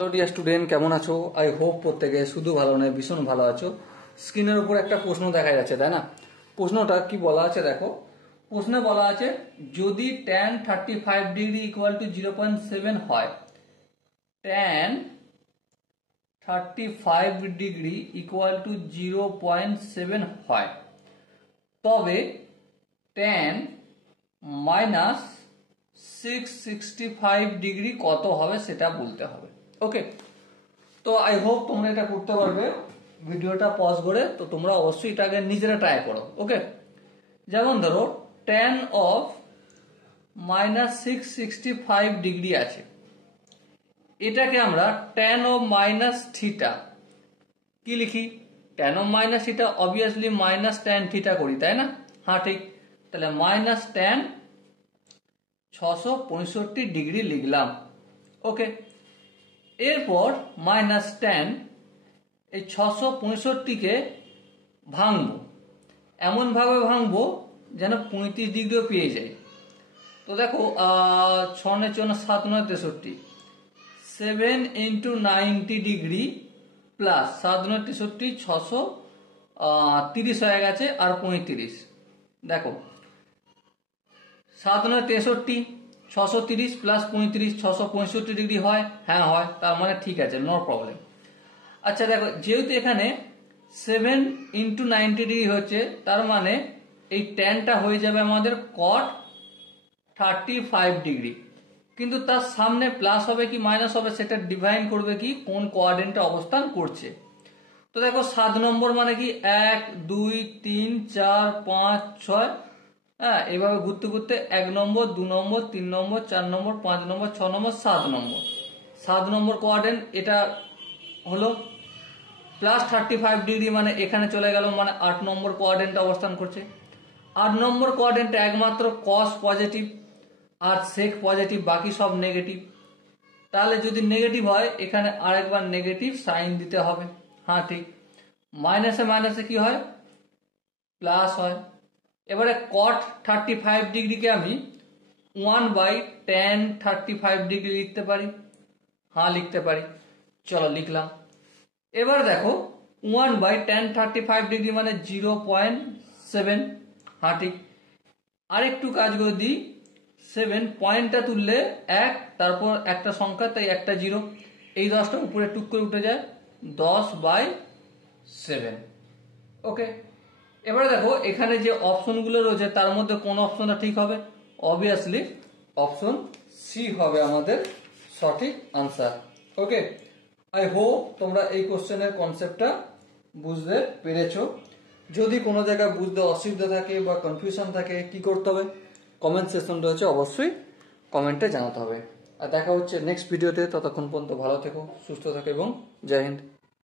Hello dear student, কেমন আছো? I hope প্রত্যেকে শুধু ভালো নয় ভীষণ ভালো আছো। স্ক্রিনের উপর একটা প্রশ্ন দেখা যাচ্ছে, তাই না? প্রশ্নটা কি বলা আছে দেখো। প্রশ্নে বলা আছে যদি tan 35 ডিগ্রি ইকুয়াল টু 0.7 হয়, tan 35 ডিগ্রি ইকুয়াল টু 0.7 হয়, তবে tan মাইনাস 665 ডিগ্রি কত হবে সেটা বলতে হবে। ওকে, তো আই হোপ তোমরা এটা করতে পারবে। ভিডিওটা পজ করে তো তোমরা অবশ্যই এটাকে নিজেরা ট্রাই করো। ওকে, যেমন ধরো tan অফ মাইনাস 665 ডিগ্রি আছে, এটাকে আমরা tan অফ মাইনাস থিটা কি লিখি? tan of minus theta obviously minus tan theta করি, তাই না? হ্যাঁ ঠিক, তাহলে মাইনাস tan 665 ডিগ্রি লিখলাম। ওকে, এরপর মাইনাস tan এই 665কে ভাঙবো, এমন ভাবে ভাঙবো যেন 35 ডিগ্রিও পেয়ে যায়। তো দেখো 6 4 7 9 63, 7 ইন্টু 90 ডিগ্রি প্লাস 7 9 63, 630 হয়ে গেছে আর 35। দেখো 7 9 63, 630 প্লাস 35 665 ডিগ্রি হয়। হ্যাঁ হয়, তার মানে ঠিক আছে, নো প্রবলেম। আচ্ছা দেখো, যেহেতু এখানে 7 ইন্টু 90 ডিগ্রি হচ্ছে, তার মানে এই ট্যানটা হয়ে যাবে আমাদের cot 35 ডিগ্রি। কিন্তু তার সামনে প্লাস হবে কি মাইনাস হবে সেটা ডিফাইন করবে কি কোন কোয়াড্রেন্টে অবস্থান করছে। তো দেখো 7 নম্বর মানে কি 1 2 3 4 5 6, হ্যাঁ এইভাবে ঘুরতে ঘুরতে 1 নম্বর 2 নম্বর 3 নম্বর 4 নম্বর 5 নম্বর 6 নম্বর 7 নম্বর। 7 নম্বর কোয়াড্রেন্ট এটা হলো। প্লাস 35 ডিগ্রি মানে এখানে চলে গেল, মানে 8 নম্বর কোয়াড্রেন্টে অবস্থান করছে। 8 নম্বর কোয়াড্রেন্টে একমাত্র কস পজিটিভ আর সেক পজিটিভ, বাকি সব নেগেটিভ। তাহলে যদি নেগেটিভ হয় এখানে আরেকবার নেগেটিভ সাইন দিতে হবে। হ্যাঁ ঠিক, মাইনাসে মাইনাসে কি হয়? প্লাস হয়। এবারে cot 35 ডিগ্রিকে আমি 1/tan 35 ডিগ্রি লিখতে পারি। হ্যাঁ লিখতে পারি, চলো লিখলাম। এবার দেখো 1/tan 35 ডিগ্রি মানে 0.7। হ্যাঁ ঠিক, আরেকটু কাজ করে দিই, 7 পয়েন্টটা তুললে 1, তারপর একটা সংখ্যা, তাই একটা 0, এই 10টা উপরে টুক করে উঠে যায়, 10/7। ওকে, এবারে দেখো এখানে যে অপশনগুলো রয়েছে তার মধ্যে কোন অপশনটা ঠিক হবে? অবভিয়াসলি অপশন সি হবে আমাদের সঠিক আনসার। ওকে, আই হোপ তোমরা এই কোশ্চেনের কনসেপ্টটা বুঝতে পেরেছো। যদি কোনো জায়গায় বুঝতে অসুবিধা থাকে বা কনফিউশন থাকে কি করতে হবে? কমেন্ট সেকশন রয়েছে, অবশ্যই কমেন্টে জানাতে হবে। আর দেখা হচ্ছে নেক্সট ভিডিওতে। ততক্ষণ পর্যন্ত ভালো থেকো, সুস্থ থেকো এবং জয় হিন্দ।